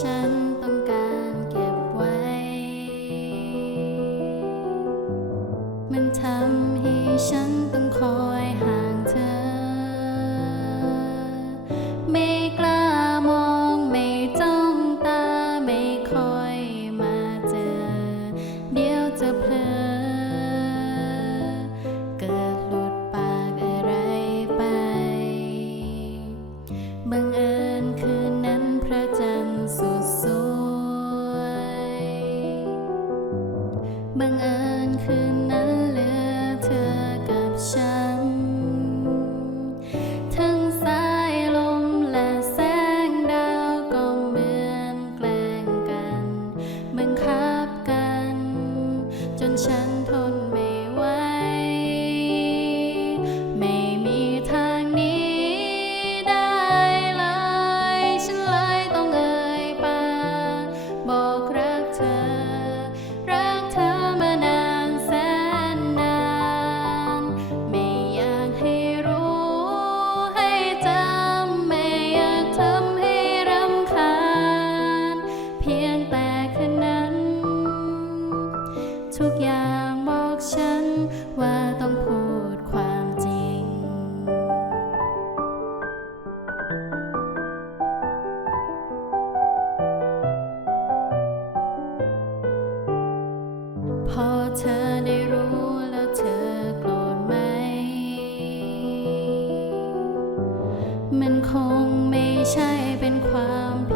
ฉันต้องการเก็บไว้ มันทำให้ฉันต้องคอยห่างเธอ ไม่กล้ามองไม่จ้องตาไม่คอยมาเจอ เดี๋ยวจะเพลอเกิดหลุดปากอะไรไปบังเอิญ บังเอิญคืนนั้นเหลือเธอกับฉัน ทั้งสายลมและแสงดาวก็เหมือนแกล้งกัน บังคับกัน จนฉันทน ทุกอย่างบอกฉันว่าต้องพูดความจริง พอเธอได้รู้แล้วเธอโกรธไหม มันคงไม่ใช่เป็นความผิด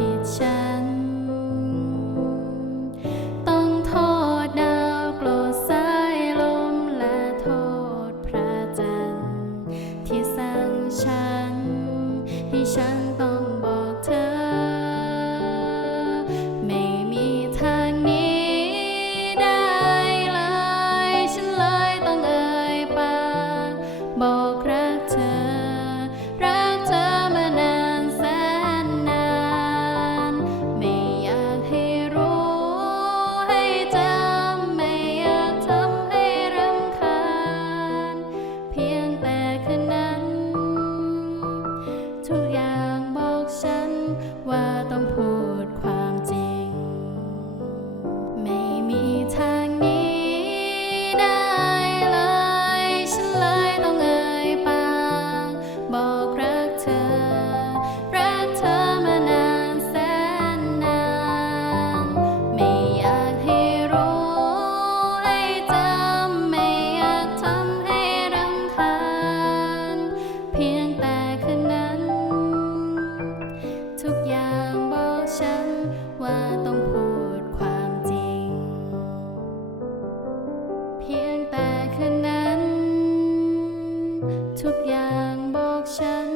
ทุกอย่างบอกฉัน